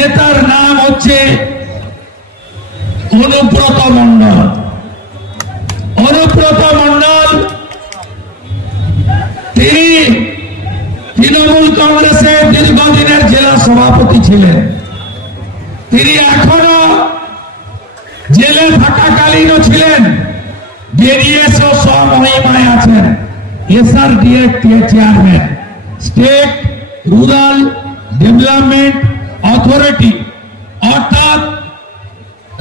নেতার নাম হচ্ছে অনুব্রত মণ্ডল। অনুব্রত মণ্ডল তিনি তৃণমূল কংগ্রেসের দীর্ঘদিনের জেলা সভাপতি ছিলেন। তিনি এখনো জেলে থাকাকালীনও ছিলেন, বেরিয়ে এসেও স্বমহিমায় আছেন। SRDA chairman, state rural development authority, অর্থাৎ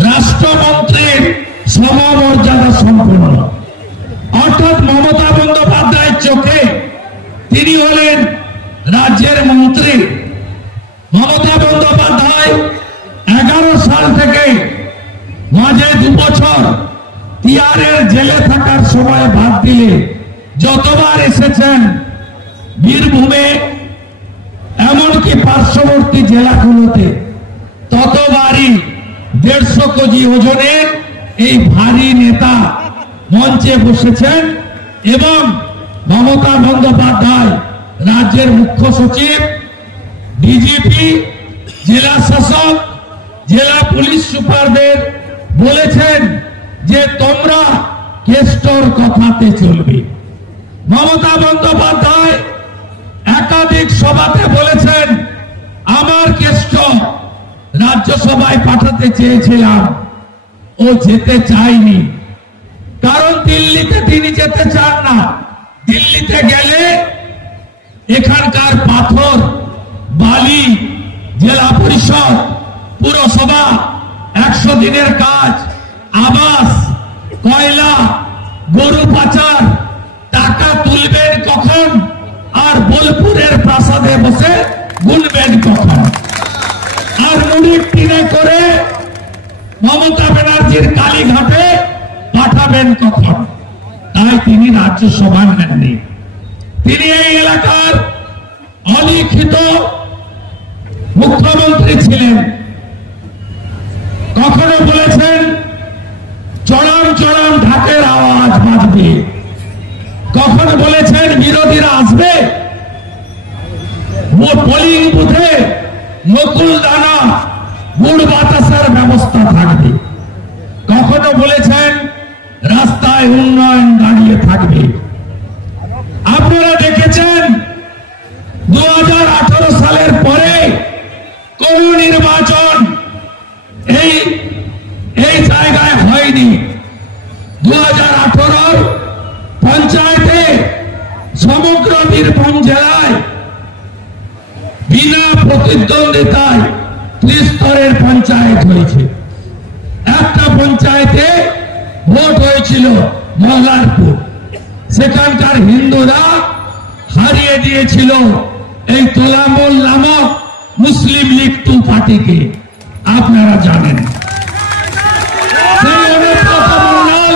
রাষ্ট্রমন্ত্রীর সমমর্যাদা সম্পন্ন, অর্থাৎ মমতা বন্দ্যোপাধ্যায়ের চোখে তিনি হলেন রাজ্যের মন্ত্রী। মমতা বন্দ্যোপাধ্যায় 11 সাল থেকে মাঝে 2 বছর তিহারের জেলে থাকার সময় বাদ দিলে যতবার এসেছেন বীরভূমে এমনকি পার্শ্ববর্তী জেলাগুলোতে ততবারই 150 কেজি ওজনের এই ভারী নেতা মঞ্চে বসেছেন এবং মমতা বন্দ্যোপাধ্যায় রাজ্যের মুখ্য সচিব, ডিজিপি, জেলা শাসক, জেলা পুলিশ সুপারদের বলেছেন যে তোমরা কেষ্টর কথাতে চলবে। মমতা বন্দ্যোপাধ্যায় একাধিক সভাতে বলেছেন আমার কেষ্ট রাজ্যসভায় পাঠাতে চেয়েছিলাম, ও যেতে চায়নি, কারণ দিল্লিতে তিনি যেতে চান না। দিল্লিতে গেলে এখানকার পাথর, বালি, জেলা পরিষদ, পুরসভা, 100 দিনের কাজ, আবাস, কয়লা, গরু পাচার, টাকা তুলবেন কখন আর বোলপুরের প্রাসাদে বসে গুনবেন কখন, আর মুড়ির টিনে করে মমতা ব্যানার্জির কালীঘাটে পাঠাবেন কখন। তাই তিনি রাজ্যসভা নেননি। তিনি এই এলাকার অলিখিত মুখ্যমন্ত্রী ছিলেন। কখনো বলেছেন চরম চরম ঢাকের আওয়াজ বাজবে, কখনো বলেছেন বিরোধীরা আসবে, পোলিং বুথে নকুল দানা, গুড় বাতাসের ব্যবস্থা থাকবে, কখনো বলেছেন রাস্তায় উন্নয়ন দাঁড়িয়ে থাকবে। আপনারা দেখেছেন 2018 সালের পরে কোন নির্বাচন এই জায়গায় হয়নি। 2018 পঞ্চায়েতে সমগ্র বীরভূম জেলায় বিনা প্রতিদ্বন্দ্বিতায় ত্রিস্তরের পঞ্চায়েত হয়েছে। একটা পঞ্চায়েতে ভোট হয়েছিল মহলারপুর, সেখানকার হিন্দুরা হারিয়ে দিয়েছিল এই তোলামুল নামক মুসলিম লীগ 2 পার্টিকে, আপনারা জানেন। সেই অনুব্রত মণ্ডল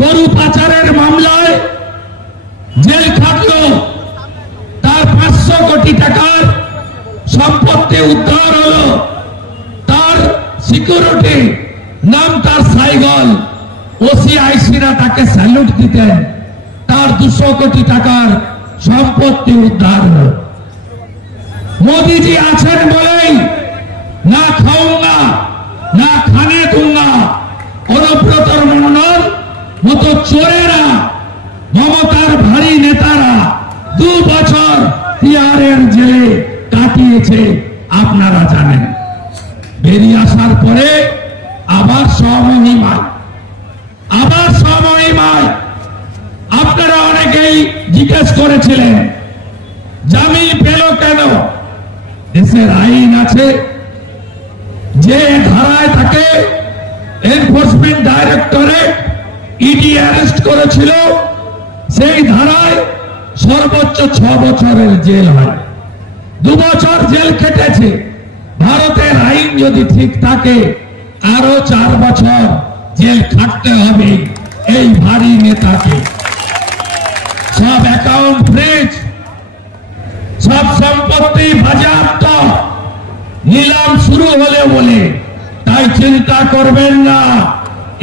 গরু পাচারের মামলায় জেল খাটলো, তার 500 কোটি টাকার সম্পত্তি উদ্ধার হলো, তার সিকিউরিটি নাম তার সাইগল, OCIC-রা তাকে স্যালুট দিতেন, তার 200 কোটি টাকার সম্পত্তি উদ্ধার হলো। মোদীজি আছেন বলেই না খাউঙ্গা না খানে দুঙ্গা অনুব্রত মণ্ডল মতো চোরেরা, মমতার ভারী নেতারা 2 বছর তিহারের জেলে কাটিয়েছে, আপনারা জানেন। বেরিয়ে আসার পরে আবার স্বমহিমায়, আপনারা অনেকেই জিজ্ঞেস করেছিলেন জামিন পেল কেন। দেশের আইন আছে, যে ধারায় তাকে এনফোর্সমেন্ট ডাইরেক্টরেট ইডি অ্যারেস্ট করেছিল সেই ধারায় সর্বোচ্চ 6 বছরের জেল হয়। 2 বছর জেল কেটেছে। ভারতের আইন যদি ঠিক থাকে আরো 4 বছর জেল খাটতে হবে এই ভারী নেতাকে। সব অ্যাকাউন্ট ফ্রিজ, সব সম্পত্তি বাজেয়াপ্ত, নিলাম শুরু হলে বলে, তাই চিন্তা করবেন না,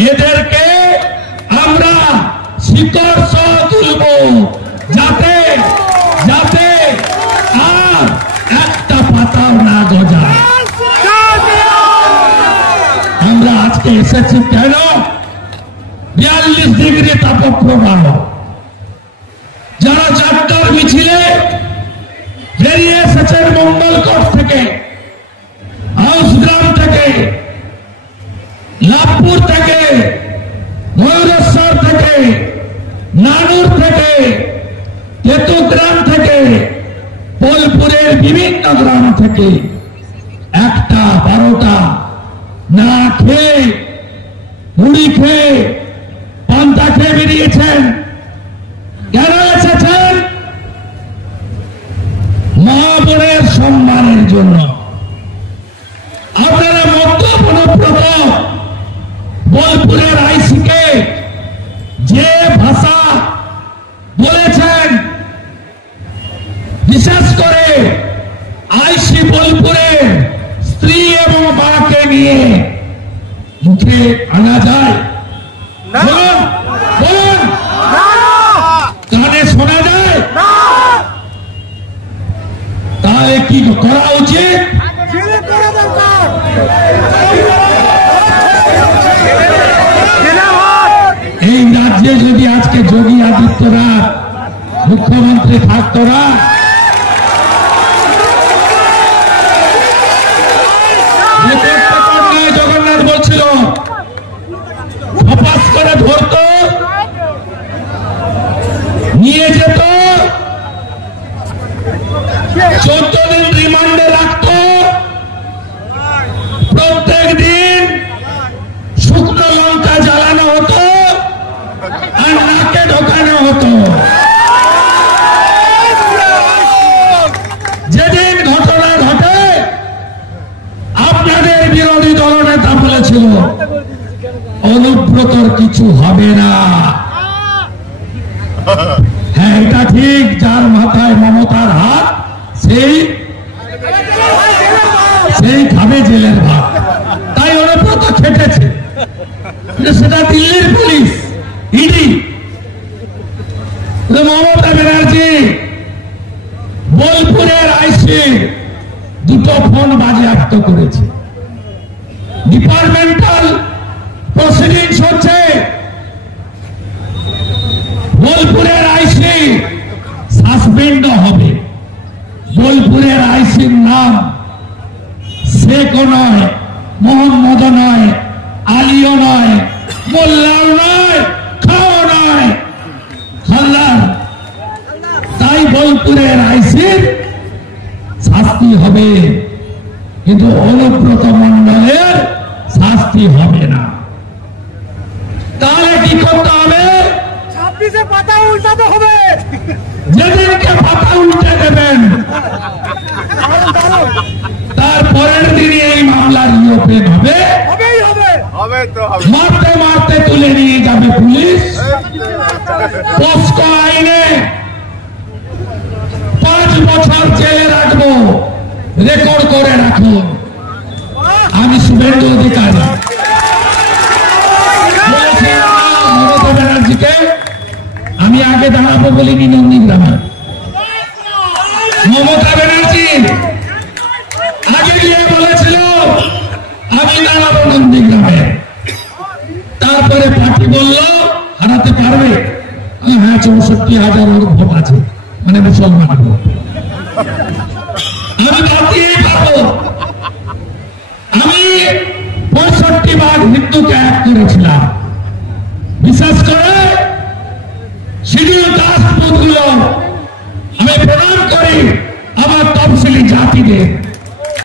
এদেরকে আমরা শিকড় সহ তুলব, যাতে আর একটা পাতাও না গজায়। আজকে এসেছি কেন? 42 ডিগ্রি তাপপ্রবাহ। যারা চারটার মিছিলে বেরিয়ে এসেছেন মঙ্গলকোট থেকে, হাউসগ্রাম থেকে, লাভপুর থেকে, ময়ূরেশ্বর থেকে, নানুর থেকে, তেতুগ্রাম থেকে, বোলপুরের বিভিন্ন গ্রাম থেকে 1টা 12টা না খেয়ে, মুড়ি খেয়ে, পান্তা খেয়ে বেরিয়েছেন। কেন এসেছেন? মা বোনের সম্মানের জন্য। আপনারা মধ্য অনুব্রত বোলপুরের আইসিকে যে ভাষা বলেছেন, বিশেষ করে আইসি বোলপুরের স্ত্রী এবং মাকে নিয়ে মুখে আনা যায়? বলুন বলুন, কানে শোনা যায়? তাহলে কি করা উচিত? এই রাজ্যে যদি আজকে যোগী আদিত্যনাথ মুখ্যমন্ত্রী থাকতো না, জগন্নাথ বলছিল ফপাস করে ধরত, নিয়ে যেত, 14 দিন রিমান্ডে রাখত, প্রত্যেক দিন শুকনো লঙ্কা জ্বালানো হতো আর নাকে ঢোকানো হতো। যেদিন ঘটনা ঘটে আপনাদের বিরোধী দলনেতা বলেছিল অনুব্রতর কিছু হবে না। হ্যাঁ, এটা ঠিক, যার মাথায় মমতার হাত সেই খাবে জেলের ভাত। তাই অনুব্রত খেটেছে। সেটা দিল্লির পুলিশ, ইডি। মমতা ব্যানার্জি বোলপুরের আইসি 2টো ফোন বাজেয়াপ্ত করেছে। ডিপার্টমেন্টাল প্রসিডিংস হচ্ছে। বোলপুরের আইসি সাসপেন্ড হবে। বোলপুরের আইসির নাম শেখও নয়, মোহাম্মদ নয়, আলীও নয়, মোল্লাও নয়, খাও নয়, হালদার। তাই বোলপুরের আইসির শাস্তি হবে, কিন্তু অনুব্রত মণ্ডলের শাস্তি হবে না। তাহলে কি করতে হবে? 26-এ পাতা উল্টাতে হবে। যেদিনকে পাতা উল্টে দেবেন তার পরের দিনই এই মামলার ওপেন হবে। মারতে মারতে তুলে নিয়ে যাবে পুলিশ। পোস্কো আইনে 5 বছর জেলে রাখবো, রেকর্ড করে রাখুন। আমি শুভেন্দু অধিকারী মমতা ব্যানার্জিকে আমি আগে দাঁড়াবো বলিনি নন্দীগ্রামে। মমতা ব্যানার্জি আগে গিয়ে বলেছিল আমি দাঁড়াবো নন্দীগ্রামে। তারপরে পার্টি বলল হারাতে পারবে। হ্যাঁ, 64,000 ভোট আছে, মানে মুসলমান ভোট। আমি বাদ দিয়েই পাবো। আমি 65 বার হিন্দুকে এক করেছিলাম। বিশেষ করে